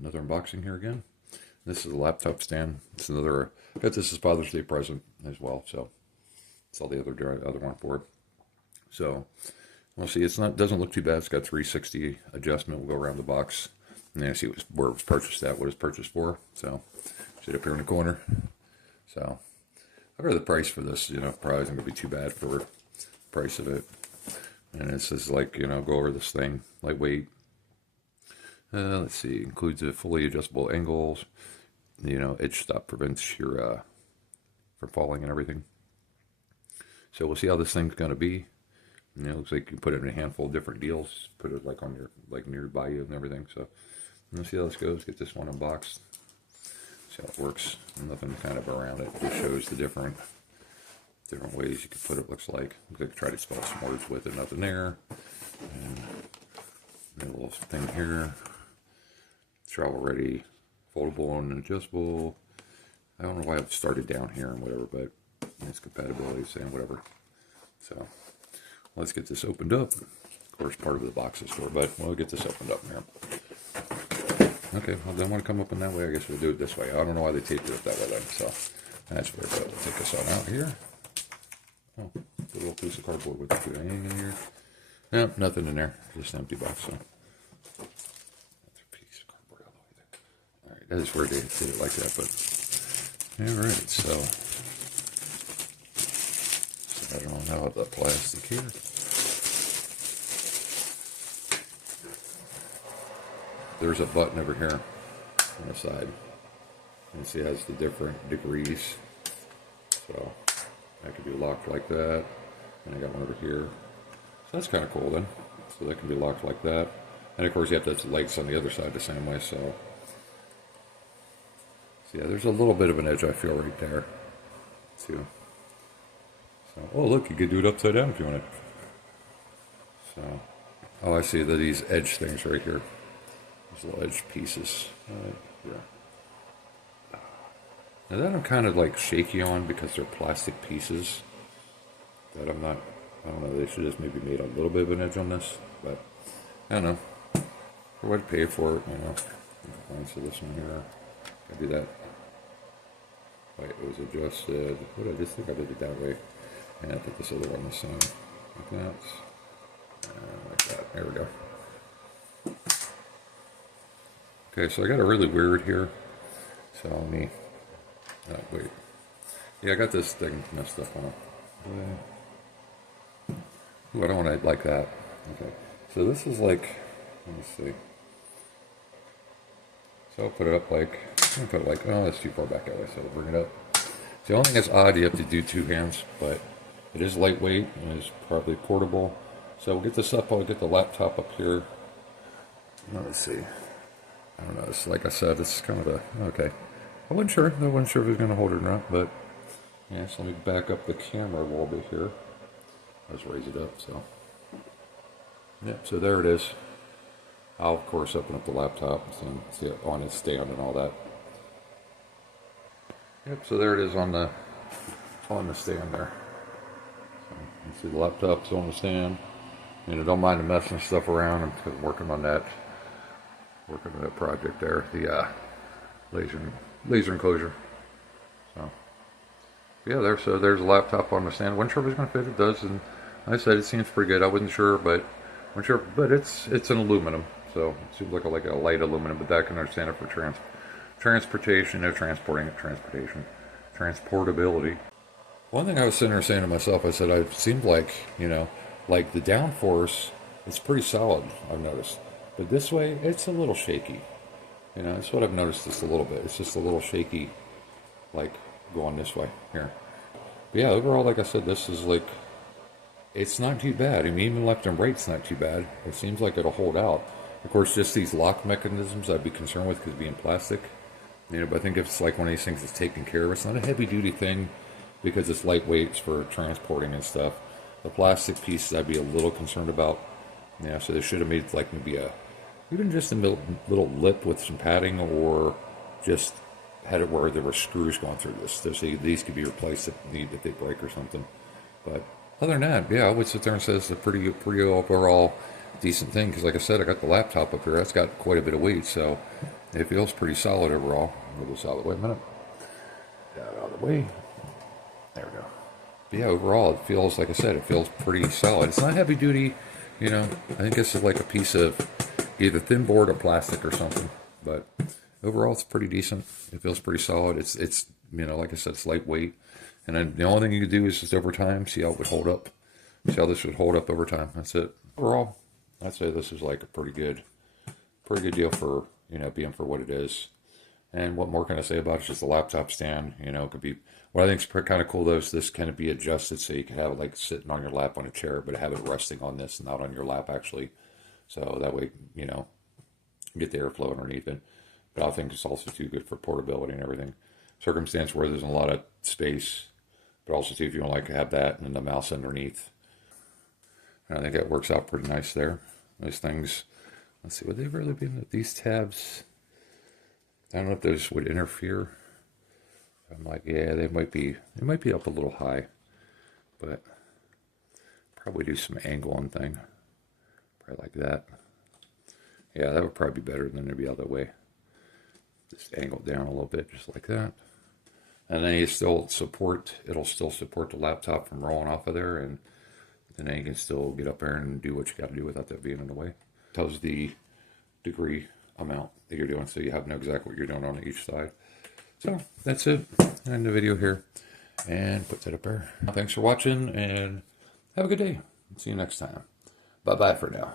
Another unboxing here again. This is a laptop stand. It's another. I got this as Father's Day present as well. So it's all the other one for it. So we'll see. It's not doesn't look too bad. It's got 360 adjustment. We'll go around the box and then see where it was purchased at, what it's purchased for. So sit up here in the corner. So I read the price for this. Probably isn't gonna be too bad for the price of it. And it says go over this thing, lightweight. Let's see, includes a fully adjustable angles. Edge stop prevents your from falling and everything. So we'll see how this thing's gonna be. Looks like you can put it in a handful of different deals. Put it on your nearby you and everything. So let's see how this goes. Get this one unboxed. See how it works. Nothing kind of around it. Just shows the different ways you could put it. Looks like. Try to spell some words with it. Nothing there. And a little thing here. Travel ready, foldable and adjustable. I don't know why I've started down here and whatever, but it's compatibility, saying whatever. So let's get this opened up. Of course, part of the box is for, but we'll get this opened up here. Okay, well, then want to come up in that way. I guess we'll do it this way. I don't know why they taped it up that way then. So that's weird. But we'll take this on out here. Oh, a little piece of cardboard with anything in here. No, nothing in there. Just an empty box. So. That is where they did it like that, but alright, so I don't know the plastic here. There's a button over here on the side. And see it has the different degrees. So that could be locked like that. And I got one over here. So that's kind of cool then. So that can be locked like that. And of course you have the lights on the other side the same way, so yeah, there's a little bit of an edge I feel right there, too. So, oh look, you could do it upside down if you wanted. So, oh, I see these edge things right here. These little edge pieces. Yeah. Now that I'm kind of shaky on because they're plastic pieces. That I don't know. They should just maybe made a little bit of an edge on this, but I don't know. For what I pay for it, So this one here, I do that. It was adjusted. What did I just think I did it that way? And I put this other one the same. Like that. Like that. There we go. Okay, so I got a really weird here. So let me. Wait. Yeah, I got this thing messed up on it. Ooh, I don't want to like that. Okay. So this is let me see. So I'll put it up I'm going to put it oh, that's too far back that way, so I'll bring it up. The only thing that's odd, you have to do two hands, but it is lightweight and it's probably portable. So we'll get this up, I'll get the laptop up here. Let's see. I don't know, it's like I said, it's kind of okay. I wasn't sure if it was going to hold it or not, but yeah, so let me back up the camera a little bit here. Let's raise it up, so. Yep, so there it is. I'll, of course, open up the laptop and see it on its stand and all that. Yep, so there it is on the stand there. So you see the laptop's on the stand. Don't mind the messing stuff around. I'm working on that project there, the laser enclosure. So yeah, there's a laptop on the stand. Wasn't sure if it was going to fit. It does, and like I said, it seems pretty good. I wasn't sure, but it's an aluminum. So it seems like a light aluminum, but that can understand it for transportation, transportability. One thing I was sitting there saying to myself, I said, it seemed like the downforce, it's pretty solid, I've noticed. But this way, it's a little shaky. That's what I've noticed just a little bit. It's just a little shaky, going this way, here. But yeah, overall, like I said, this is it's not too bad. Even left and right's not too bad. It seems like it'll hold out. Of course, just these lock mechanisms I'd be concerned with because being plastic. But I think if it's one of these things that's taken care of, it's not a heavy-duty thing because it's lightweight, it's for transporting and stuff. The plastic pieces I'd be a little concerned about. Yeah, so they should have made maybe even just a little lip with some padding, or just had it where there were screws going through this. So these could be replaced if they break or something. But other than that, yeah, I would sit there and say it's a pretty overall decent thing, because like I said, I got the laptop up here. That's got quite a bit of weight, so it feels pretty solid overall. Move this out of the way a minute. Get out of the way. There we go. But yeah, overall, it feels, like I said, it feels pretty solid. It's not heavy duty, you know. I think this is like a piece of either thin board or plastic or something. But overall, it's pretty decent. It feels pretty solid. It's you know, like I said, it's lightweight. And then the only thing you can do is just over time, see how it would hold up. See how this would hold up over time. That's it. Overall, I'd say this is like a pretty good deal for, you know, being for what it is. And what more can I say about it? It's just a laptop stand. You know, it could be, what I think is kind of cool though is this can be adjusted so you can have it like sitting on your lap on a chair, but have it resting on this and not on your lap actually. So that way, you know, get the airflow underneath it. But I think it's also too good for portability and everything. Circumstance where there's a lot of space, but also too if you don't like to have that and then the mouse underneath. And I think that works out pretty nice there. Those things, let's see, would they really be in these tabs? I don't know if those would interfere. I'm like, yeah, they might be up a little high, but probably do some angling thing. Probably like that. Yeah, that would probably be better than to be the other way. Just angle down a little bit, just like that. And then it'll still support the laptop from rolling off of there, and then you can still get up there and do what you got to do without that being in the way. Tells the degree amount that you're doing, so you have to know exactly what you're doing on each side. So that's it. End the video here, and put that up there. Thanks for watching, and have a good day. See you next time. Bye bye for now.